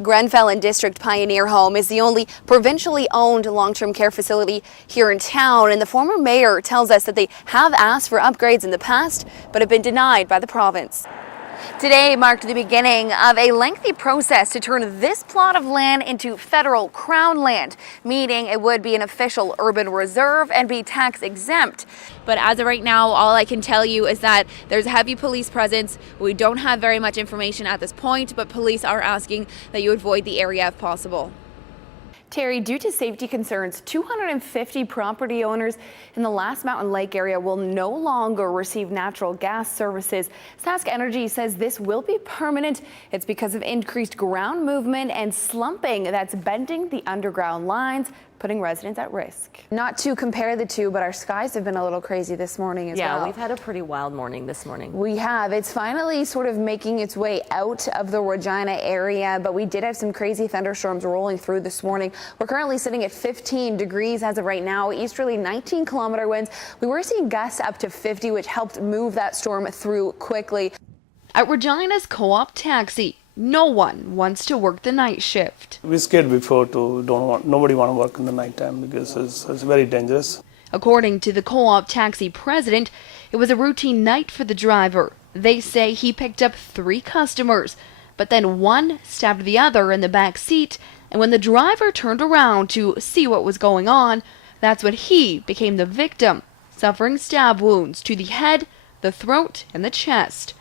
Grenfell and District Pioneer Home is the only provincially owned long-term care facility here in town, and the former mayor tells us that they have asked for upgrades in the past but have been denied by the province. Today marked the beginning of a lengthy process to turn this plot of land into federal crown land, meaning it would be an official urban reserve and be tax exempt. But as of right now, all I can tell you is that there's a heavy police presence. We don't have very much information at this point, but police are asking that you avoid the area if possible. Terry, due to safety concerns, 250 property owners in the Last Mountain Lake area will no longer receive natural gas services. Sask Energy says this will be permanent. It's because of increased ground movement and slumping that's bending the underground lines, putting residents at risk. Not to compare the two, but our skies have been a little crazy this morning as well. Yeah, we've had a pretty wild morning this morning. We have. It's finally sort of making its way out of the Regina area, but we did have some crazy thunderstorms rolling through this morning. We're currently sitting at 15 degrees as of right now, easterly 19-kilometer winds. We were seeing gusts up to 50, which helped move that storm through quickly. At Regina's co-op taxi, no one wants to work the night shift. We scared before nobody want to work in the nighttime because it's very dangerous. According to the co-op taxi president, it was a routine night for the driver. They say he picked up 3 customers, but then one stabbed the other in the back seat, and when the driver turned around to see what was going on, that's when he became the victim, suffering stab wounds to the head, the throat, and the chest.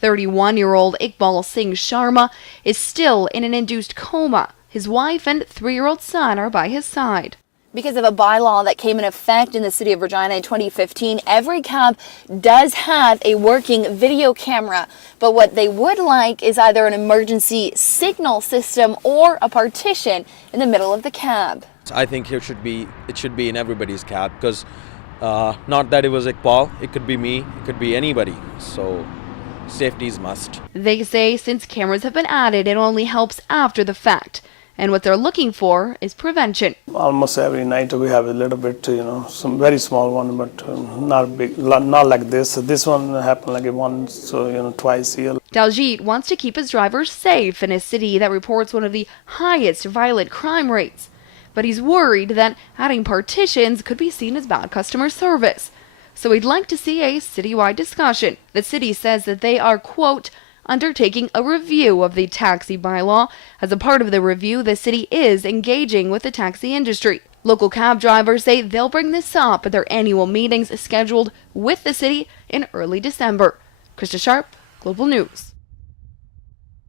31-year-old Iqbal Singh Sharma is still in an induced coma. His wife and 3-year-old son are by his side. Because of a bylaw that came in effect in the city of Regina in 2015, every cab does have a working video camera. But what they would like is either an emergency signal system or a partition in the middle of the cab. I think it should be in everybody's cab because not that it was Iqbal, it could be me, it could be anybody. So safety is must. They say since cameras have been added, it only helps after the fact. And what they're looking for is prevention. Almost every night we have a little bit, some very small one, but not big, not like this. This one happened like once, twice a year. Daljit wants to keep his drivers safe in a city that reports one of the highest violent crime rates. But he's worried that adding partitions could be seen as bad customer service. So he'd like to see a citywide discussion. The city says that they are, quote, undertaking a review of the taxi bylaw. As a part of the review, the city is engaging with the taxi industry. Local cab drivers say they'll bring this up at their annual meetings scheduled with the city in early December. Krista Sharpe, Global News.